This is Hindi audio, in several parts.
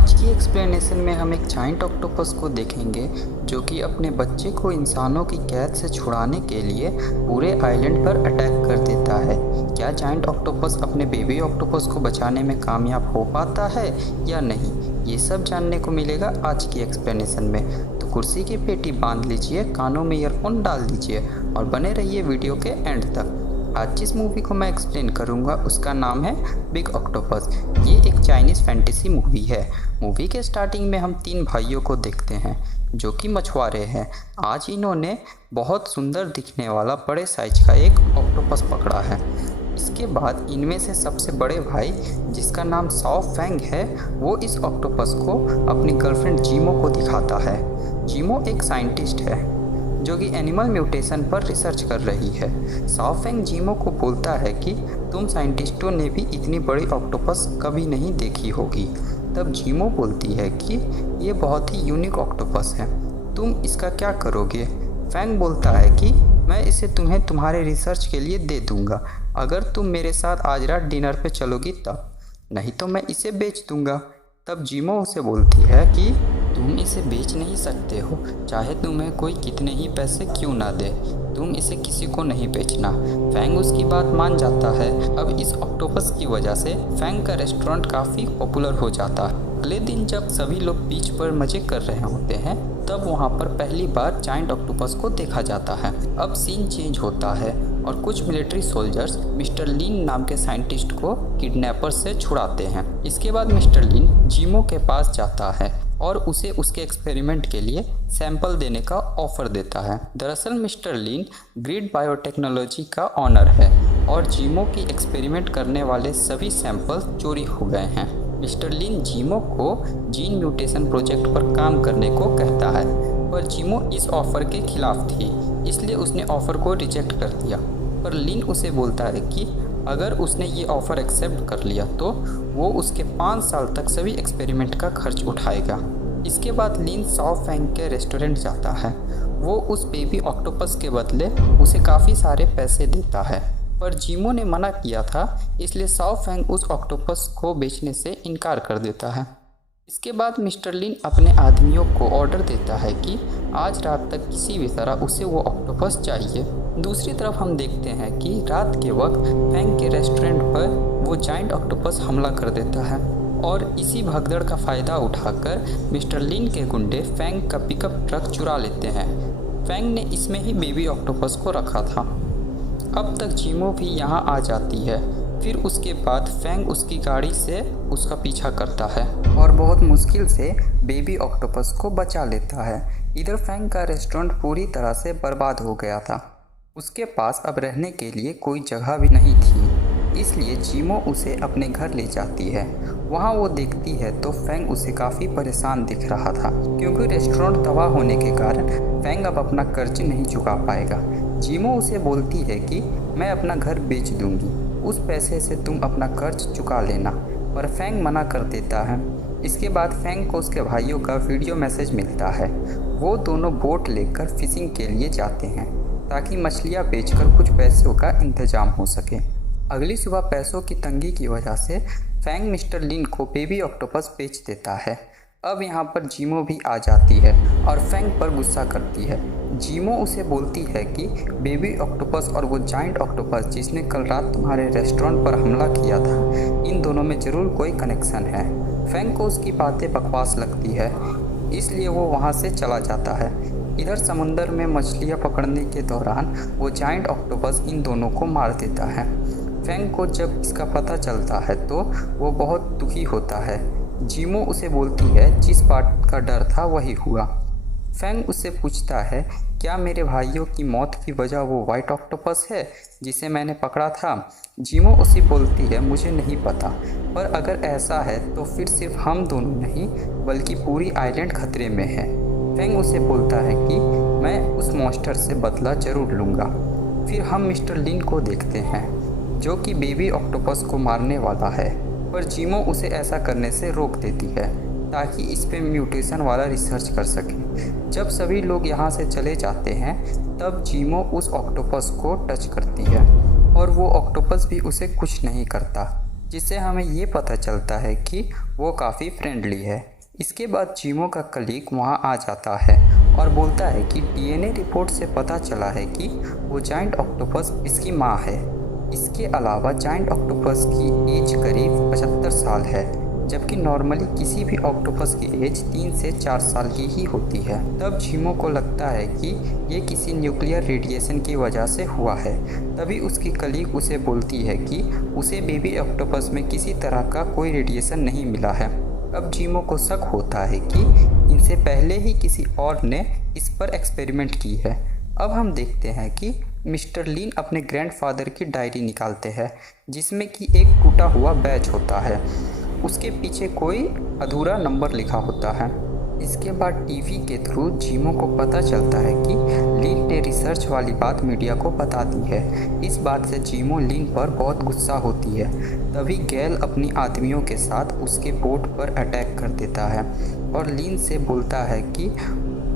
आज की एक्सप्लेनेशन में हम एक जाइंट ऑक्टोपस को देखेंगे जो कि अपने बच्चे को इंसानों की कैद से छुड़ाने के लिए पूरे आइलैंड पर अटैक कर देता है। क्या जाइंट ऑक्टोपस अपने बेबी ऑक्टोपस को बचाने में कामयाब हो पाता है या नहीं, ये सब जानने को मिलेगा आज की एक्सप्लेनेशन में। तो कुर्सी की पेटी बांध लीजिए, कानों में ईयरफोन डाल दीजिए और बने रहिए वीडियो के एंड तक। आज जिस मूवी को मैं एक्सप्लेन करूंगा उसका नाम है बिग ऑक्टोपस। ये एक चाइनीज़ फैंटेसी मूवी है। मूवी के स्टार्टिंग में हम तीन भाइयों को देखते हैं जो कि मछुआरे हैं। आज इन्होंने बहुत सुंदर दिखने वाला बड़े साइज का एक ऑक्टोपस पकड़ा है। इसके बाद इनमें से सबसे बड़े भाई जिसका नाम साओ फेंग है, वो इस ऑक्टोपस को अपनी गर्लफ्रेंड जीमो को दिखाता है। जीमो एक साइंटिस्ट है जो कि एनिमल म्यूटेशन पर रिसर्च कर रही है। साओ फेंग जीमो को बोलता है कि तुम साइंटिस्टों ने भी इतनी बड़ी ऑक्टोपस कभी नहीं देखी होगी। तब जीमो बोलती है कि ये बहुत ही यूनिक ऑक्टोपस है, तुम इसका क्या करोगे। फेंग बोलता है कि मैं इसे तुम्हें तुम्हारे रिसर्च के लिए दे दूंगा, अगर तुम मेरे साथ आज रात डिनर पे चलोगी तब, नहीं तो मैं इसे बेच दूंगा। तब जीमो उसे बोलती है कि तुम इसे बेच नहीं सकते हो, चाहे तुम्हें कोई कितने ही पैसे क्यों ना दे, तुम इसे किसी को नहीं बेचना। फेंग उसकी बात मान जाता है। अब इस ऑक्टोपस की वजह से फेंग का रेस्टोरेंट काफ़ी पॉपुलर हो जाता है। अगले दिन जब सभी लोग बीच पर मज़े कर रहे होते हैं तब वहाँ पर पहली बार जाइंट ऑक्टोपस को देखा जाता है। अब सीन चेंज होता है और कुछ मिलिट्री सोल्जर्स मिस्टर लिन नाम के साइंटिस्ट को किडनैपर से छुड़ाते हैं। इसके बाद मिस्टर लिन जीमो के पास जाता है और उसे उसके एक्सपेरिमेंट के लिए सैंपल देने का ऑफर देता है। दरअसल मिस्टर लिन ग्रिड बायोटेक्नोलॉजी का ऑनर है और जीमो की एक्सपेरिमेंट करने वाले सभी सैंपल चोरी हो गए हैं। मिस्टर लिन जीमो को जीन म्यूटेशन प्रोजेक्ट पर काम करने को कहता है, पर जीमो इस ऑफ़र के खिलाफ थी, इसलिए उसने ऑफ़र को रिजेक्ट कर दिया। पर लिन उसे बोलता है कि अगर उसने ये ऑफ़र एक्सेप्ट कर लिया तो वो उसके 5 साल तक सभी एक्सपेरिमेंट का खर्च उठाएगा। इसके बाद लिन साओ फेंग के रेस्टोरेंट जाता है। वो उस बेबी ऑक्टोपस के बदले उसे काफ़ी सारे पैसे देता है, पर जीमो ने मना किया था, इसलिए साओ फेंग उस ऑक्टोपस को बेचने से इनकार कर देता है। इसके बाद मिस्टर लिन अपने आदमियों को ऑर्डर देता है कि आज रात तक किसी भी तरह उसे वो ऑक्टोपस चाहिए। दूसरी तरफ हम देखते हैं कि रात के वक्त फेंग के रेस्टोरेंट पर वो जाइंट ऑक्टोपस हमला कर देता है और इसी भगदड़ का फ़ायदा उठाकर मिस्टर लिन के गुंडे फेंग का पिकअप ट्रक चुरा लेते हैं। फेंग ने इसमें ही बेबी ऑक्टोपस को रखा था। अब तक जीमो भी यहाँ आ जाती है। फिर उसके बाद फेंग उसकी गाड़ी से उसका पीछा करता है और बहुत मुश्किल से बेबी ऑक्टोपस को बचा लेता है। इधर फेंग का रेस्टोरेंट पूरी तरह से बर्बाद हो गया था। उसके पास अब रहने के लिए कोई जगह भी नहीं थी, इसलिए जीमो उसे अपने घर ले जाती है। वहाँ वो देखती है तो फेंग उसे काफ़ी परेशान दिख रहा था, क्योंकि रेस्टोरेंट तबाह होने के कारण फेंग अब अपना कर्ज नहीं चुका पाएगा। जीमो उसे बोलती है कि मैं अपना घर बेच दूंगी, उस पैसे से तुम अपना कर्ज चुका लेना, पर फेंग मना कर देता है। इसके बाद फेंग को उसके भाइयों का वीडियो मैसेज मिलता है। वो दोनों बोट लेकर फिशिंग के लिए जाते हैं ताकि मछलियाँ बेचकर कुछ पैसों का इंतजाम हो सके। अगली सुबह पैसों की तंगी की वजह से फेंग मिस्टर लिन को बेबी ऑक्टोपस बेच देता है। अब यहाँ पर जीमो भी आ जाती है और फेंग पर गुस्सा करती है। जीमो उसे बोलती है कि बेबी ऑक्टोपस और वो जाइंट ऑक्टोपस जिसने कल रात तुम्हारे रेस्टोरेंट पर हमला किया था, इन दोनों में ज़रूर कोई कनेक्शन है। फेंग को उसकी बातें बकवास लगती है, इसलिए वो वहाँ से चला जाता है। इधर समुंदर में मछलियाँ पकड़ने के दौरान वो जाइंट ऑक्टोपस इन दोनों को मार देता है। फेंग को जब इसका पता चलता है तो वो बहुत दुखी होता है। जीमो उसे बोलती है जिस बात का डर था वही हुआ। फेंग उससे पूछता है क्या मेरे भाइयों की मौत की वजह वो वाइट ऑक्टोपस है जिसे मैंने पकड़ा था। जीमो उसे बोलती है मुझे नहीं पता, पर अगर ऐसा है तो फिर सिर्फ हम दोनों नहीं बल्कि पूरी आइलैंड खतरे में है। फेंग उसे बोलता है कि मैं उस मॉन्स्टर से बदला ज़रूर लूँगा। फिर हम मिस्टर लिन को देखते हैं जो कि बेबी ऑक्टोपस को मारने वाला है, पर जीमो उसे ऐसा करने से रोक देती है ताकि इस पे म्यूटेशन वाला रिसर्च कर सके। जब सभी लोग यहाँ से चले जाते हैं तब जीमो उस ऑक्टोपस को टच करती है और वो ऑक्टोपस भी उसे कुछ नहीं करता। जिससे हमें ये पता चलता है कि वो काफ़ी फ्रेंडली है। इसके बाद जीमो का कलीग वहाँ आ जाता है और बोलता है कि डीएनए रिपोर्ट से पता चला है कि वो जायंट ऑक्टोपस इसकी माँ है। इसके अलावा जायंट ऑक्टोपस की एज करीब 75 साल है, जबकि नॉर्मली किसी भी ऑक्टोपस की एज 3 से 4 साल की ही होती है। तब जीमो को लगता है कि ये किसी न्यूक्लियर रेडिएशन की वजह से हुआ है। तभी उसकी कलीग उसे बोलती है कि उसे बेबी ऑक्टोपस में किसी तरह का कोई रेडिएशन नहीं मिला है। अब जीमो को शक होता है कि इनसे पहले ही किसी और ने इस पर एक्सपेरिमेंट की है। अब हम देखते हैं कि मिस्टर लीन अपने ग्रैंडफादर की डायरी निकालते हैं, जिसमें कि एक टूटा हुआ बैच होता है। उसके पीछे कोई अधूरा नंबर लिखा होता है। इसके बाद टीवी के थ्रू जीमो को पता चलता है कि लीन ने रिसर्च वाली बात मीडिया को बता दी है। इस बात से जीमो लीन पर बहुत गुस्सा होती है। तभी गैल अपनी आदमियों के साथ उसके बोट पर अटैक कर देता है और लीन से बोलता है कि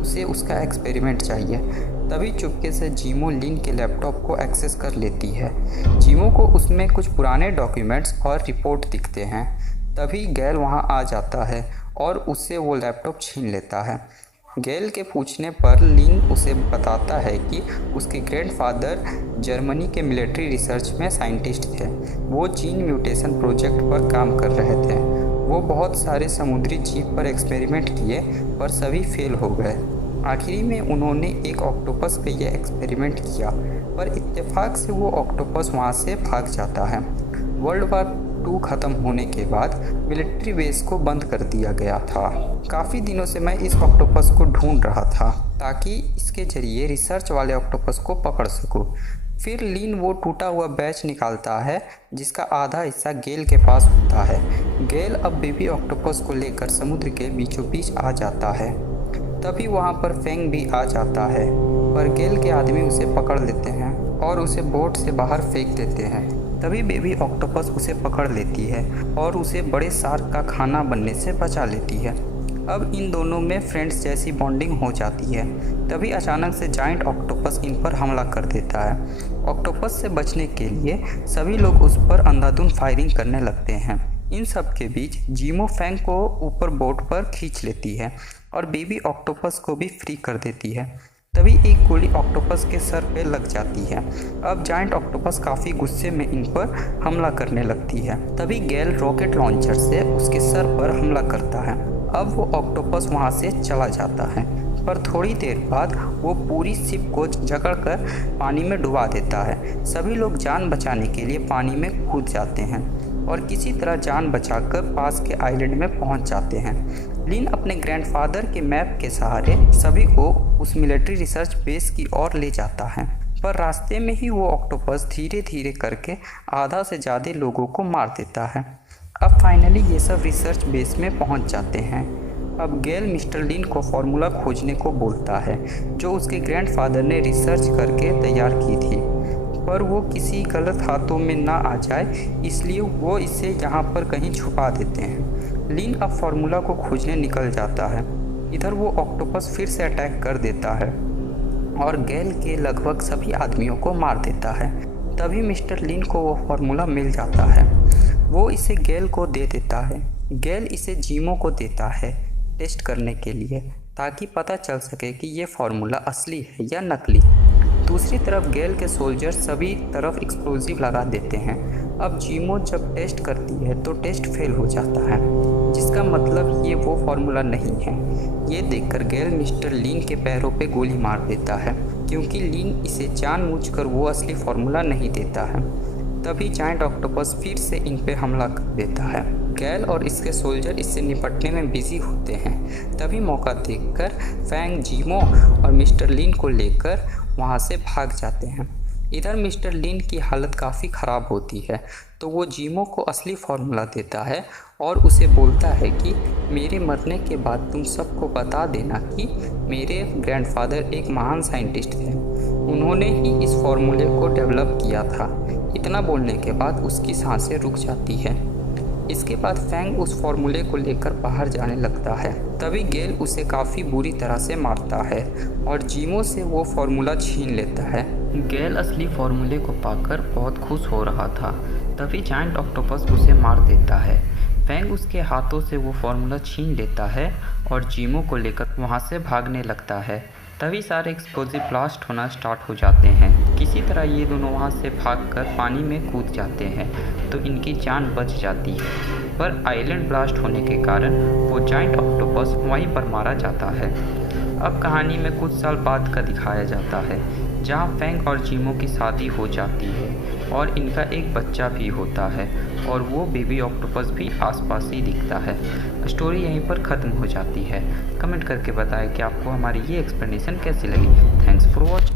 उसे उसका एक्सपेरिमेंट चाहिए। तभी चुपके से जीमो लीन के लैपटॉप को एक्सेस कर लेती है। जीमो को उसमें कुछ पुराने डॉक्यूमेंट्स और रिपोर्ट दिखते हैं। तभी गैल वहां आ जाता है और उससे वो लैपटॉप छीन लेता है। गैल के पूछने पर लीन उसे बताता है कि उसके ग्रैंडफादर जर्मनी के मिलिट्री रिसर्च में साइंटिस्ट थे। वो जीन म्यूटेशन प्रोजेक्ट पर काम कर रहे थे। वो बहुत सारे समुद्री जीव पर एक्सपेरिमेंट किए पर सभी फेल हो गए। आखिरी में उन्होंने एक ऑक्टोपस पे यह एक्सपेरिमेंट किया, पर इत्तेफाक से वो ऑक्टोपस वहाँ से भाग जाता है। वर्ल्ड वार 2 ख़त्म होने के बाद मिलिट्री बेस को बंद कर दिया गया था। काफ़ी दिनों से मैं इस ऑक्टोपस को ढूंढ रहा था ताकि इसके ज़रिए रिसर्च वाले ऑक्टोपस को पकड़ सकूं। फिर लीन वो टूटा हुआ बैच निकालता है जिसका आधा हिस्सा गेल के पास होता है। गेल अब बेबी ऑक्टोपस को लेकर समुद्र के बीचों बीच आ जाता है। तभी वहाँ पर फेंग भी आ जाता है, पर गेल के आदमी उसे पकड़ लेते हैं और उसे बोट से बाहर फेंक देते हैं। तभी बेबी ऑक्टोपस उसे पकड़ लेती है और उसे बड़े शार्क का खाना बनने से बचा लेती है। अब इन दोनों में फ्रेंड्स जैसी बॉन्डिंग हो जाती है। तभी अचानक से जायंट ऑक्टोपस इन पर हमला कर देता है। ऑक्टोपस से बचने के लिए सभी लोग उस पर अंधाधुंध फायरिंग करने लगते हैं। इन सब के बीच जीमो फैंग को ऊपर बोट पर खींच लेती है और बेबी ऑक्टोपस को भी फ्री कर देती है। तभी एक गोली ऑक्टोपस के सर पे लग जाती है। अब जायंट ऑक्टोपस काफ़ी गुस्से में इन पर हमला करने लगती है। तभी गैल रॉकेट लॉन्चर से उसके सर पर हमला करता है। अब वो ऑक्टोपस वहाँ से चला जाता है, पर थोड़ी देर बाद वो पूरी शिप को जकड़कर पानी में डुबा देता है। सभी लोग जान बचाने के लिए पानी में कूद जाते हैं और किसी तरह जान बचाकर पास के आइलैंड में पहुंच जाते हैं। लिन अपने ग्रैंडफादर के मैप के सहारे सभी को उस मिलिट्री रिसर्च बेस की ओर ले जाता है, पर रास्ते में ही वो ऑक्टोपस धीरे धीरे करके आधा से ज़्यादा लोगों को मार देता है। अब फाइनली ये सब रिसर्च बेस में पहुंच जाते हैं। अब गैल मिस्टर लिन को फार्मूला खोजने को बोलता है जो उसके ग्रैंडफादर ने रिसर्च करके तैयार की थी, पर वो किसी गलत हाथों में ना आ जाए इसलिए वो इसे यहाँ पर कहीं छुपा देते हैं। लिन अब फार्मूला को खोजने निकल जाता है। इधर वो ऑक्टोपस फिर से अटैक कर देता है और गैल के लगभग सभी आदमियों को मार देता है। तभी मिस्टर लिन को वो फार्मूला मिल जाता है। वो इसे गैल को दे देता है। गैल इसे जीमो को देता है टेस्ट करने के लिए, ताकि पता चल सके कि ये फार्मूला असली है या नकली। दूसरी तरफ गैल के सोल्जर सभी तरफ एक्सप्लोजिव लगा देते हैं। अब जीमो जब टेस्ट करती है तो टेस्ट फेल हो जाता है, जिसका मतलब ये वो फार्मूला नहीं है। ये देखकर गैल मिस्टर लिन के पैरों पे गोली मार देता है, क्योंकि लिन इसे जानबूझकर वो असली फार्मूला नहीं देता है। तभी जायंट ऑक्टोपस फिर से इन पे हमला कर देता है। गैल और इसके सोल्जर इससे निपटने में बिजी होते हैं। तभी मौका देखकर फैंग जीमो और मिस्टर लिन को लेकर वहाँ से भाग जाते हैं। इधर मिस्टर लिन की हालत काफ़ी ख़राब होती है, तो वो जीमो को असली फार्मूला देता है और उसे बोलता है कि मेरे मरने के बाद तुम सबको बता देना कि मेरे ग्रैंडफादर एक महान साइंटिस्ट थे, उन्होंने ही इस फार्मूले को डेवलप किया था। इतना बोलने के बाद उसकी सांसें रुक जाती है। इसके बाद फैंग उस फार्मूले को लेकर बाहर जाने लगता है। तभी गैल उसे काफ़ी बुरी तरह से मारता है और जीमो से वो फार्मूला छीन लेता है। गैल असली फार्मूले को पाकर बहुत खुश हो रहा था, तभी जायंट ऑक्टोपस उसे मार देता है। फैंग उसके हाथों से वो फार्मूला छीन लेता है और जीमो को लेकर वहाँ से भागने लगता है। तभी सारे एक्सप्लोजिव ब्लास्ट होना स्टार्ट हो जाते हैं। किसी तरह ये दोनों वहाँ से भागकर पानी में कूद जाते हैं तो इनकी जान बच जाती है, पर आइलैंड ब्लास्ट होने के कारण वो जायंट ऑक्टोपस वहीं पर मारा जाता है। अब कहानी में कुछ साल बाद का दिखाया जाता है, जहाँ फैंग और जीमो की शादी हो जाती है और इनका एक बच्चा भी होता है और वो बेबी ऑक्टोपस भी आसपास ही दिखता है। स्टोरी यहीं पर ख़त्म हो जाती है। कमेंट करके बताएं कि आपको हमारी ये एक्सप्लेनेशन कैसी लगी। Thanks for watching.